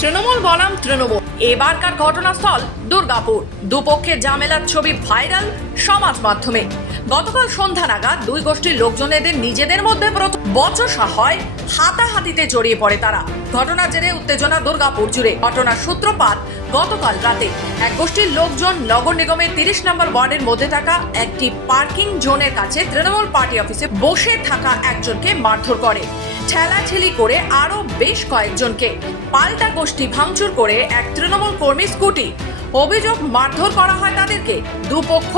তৃণমূল বনাম তৃণমূল, এবারকার ঘটনাস্থল দুর্গাপুর। দুপক্ষের ঝামেলার ছবি ভাইরাল সমাজ মাধ্যমে। গতকাল সন্ধ্যা নাগাদ দুই গোষ্ঠীর লোকজনেদের নিজেদের মধ্যে বচসা হয়, হাতাহাতিতে জড়িয়ে পড়ে তারা। ঘটনার জেরে উত্তেজনা দুর্গাপুর জুড়ে। ঘটনার সূত্রপাত গতকাল রাতে। এক গোষ্ঠীর লোকজন নগর নিগমের 30 নম্বর ওয়ার্ডের মধ্যে থাকা একটি পার্কিং জোনের কাছে তৃণমূল পার্টি অফিসে বসে থাকা একজনকে মারধর করে, ঠেলাঠেলি করে আরো বেশ কয়েকজনকে। পাল্টা গোষ্ঠী ভাঙচুর করে এক তৃণমূল কর্মী স্কুটি। অভিযোগ, মারধর করা হয় তাদেরকে। দুপক্ষ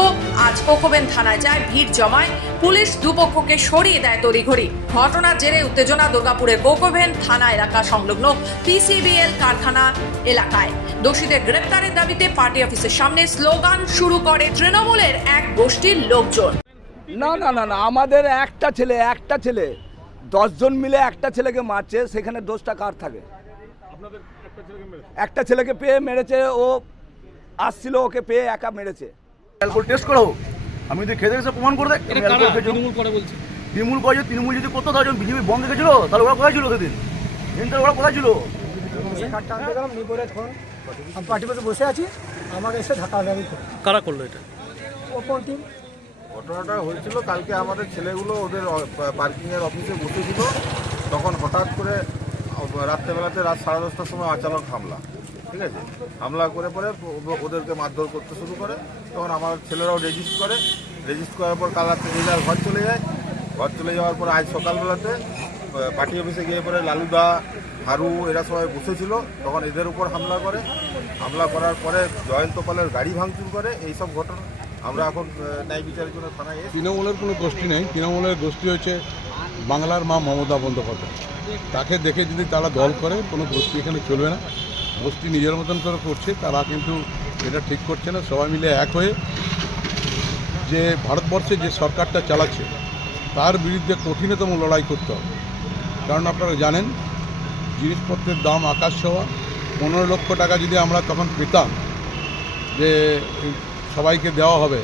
আজ কোকোবেন থানায় যায়, ভিড় জমায়। পুলিশ দুপক্ষকে সরিয়ে দেয় তড়িঘড়ি। ঘটনার জেরে উত্তেজনা দুর্গাপুরের কোকোবেন থানা এলাকা সংলগ্ন পিসিবিএল কারখানা এলাকায়। দোষীদের গ্রেপ্তারের দাবিতে পার্টি অফিসের সামনে স্লোগান শুরু করে তৃণমূলের এক গোষ্ঠীর লোকজন। না না না না, আমাদের একটা ছেলে 10 জন মিলে একটা ছেলেকে মারছে, সেখানে দোষটা কার থাকে? একটা ছেলেকে পেয়ে মেরেছে, ও আসছিল, ওকে পেয়ে একা মেরেছে। অ্যালকোহল টেস্ট করো, আমি যদি খেতে এসে প্রমাণ করে দেয় তৃণমূল করে বলছে। তৃণমূল করে, তৃণমূল যদি করতো তাহলে বিজেপি বন্ধ রেখেছিল, তাহলে ওরা কোথায় ছিল সেদিন? ওরা কোথায় ছিল? আমি পার্টি বসে বসে আছি, আমাকে এসে ধাক্কা লাগি। কারা করলো এটা? ওপর টিম। ঘটনাটা হয়েছিল কালকে, আমাদের ছেলেগুলো ওদের পার্কিংয়ের অফিসে বসেছিল, তখন হঠাৎ করে রাত্রেবেলাতে রাত 10:30টার সময় আচানক হামলা। ঠিক আছে, হামলা করে পরে ওদেরকে মারধর করতে শুরু করে। তখন আমার ছেলেরাও রেজিস্ট করার পর কাল রাত্রে যে যার ঘর চলে যায়। ঘর চলে যাওয়ার পর আজ সকালবেলাতে পার্টি অফিসে গিয়ে পরে লালুদা, হারু এরা সবাই বসেছিল, তখন এদের উপর হামলা করার পরে জয়ন্ত পালের গাড়ি ভাঙচুর করে। এইসব ঘটনা আমরা এখন ন্যায় বিচারের জন্য থানায় এসেছি। তৃণমূলের কোনো গোষ্ঠী নেই, তৃণমূলের গোষ্ঠী হচ্ছে বাংলার মা মমতা বন্দ্যোপাধ্যায়। তাকে দেখে যদি তারা দল করে, কোনো গোষ্ঠী এখানে চলবে না। গোষ্ঠী নিজের মতন করে করছে, তারা কিন্তু এটা ঠিক করছে না। সবাই মিলে এক হয়ে যে ভারতবর্ষে যে সরকারটা চালাচ্ছে তার বিরুদ্ধে কঠিনতম লড়াই করতে হবে। কারণ আপনারা জানেন, জিনিসপত্রের দাম আকাশ ছোঁয়া। 15 লক্ষ টাকা যদি আমরা তখন পেতাম যে সবাইকে দেওয়া হবে,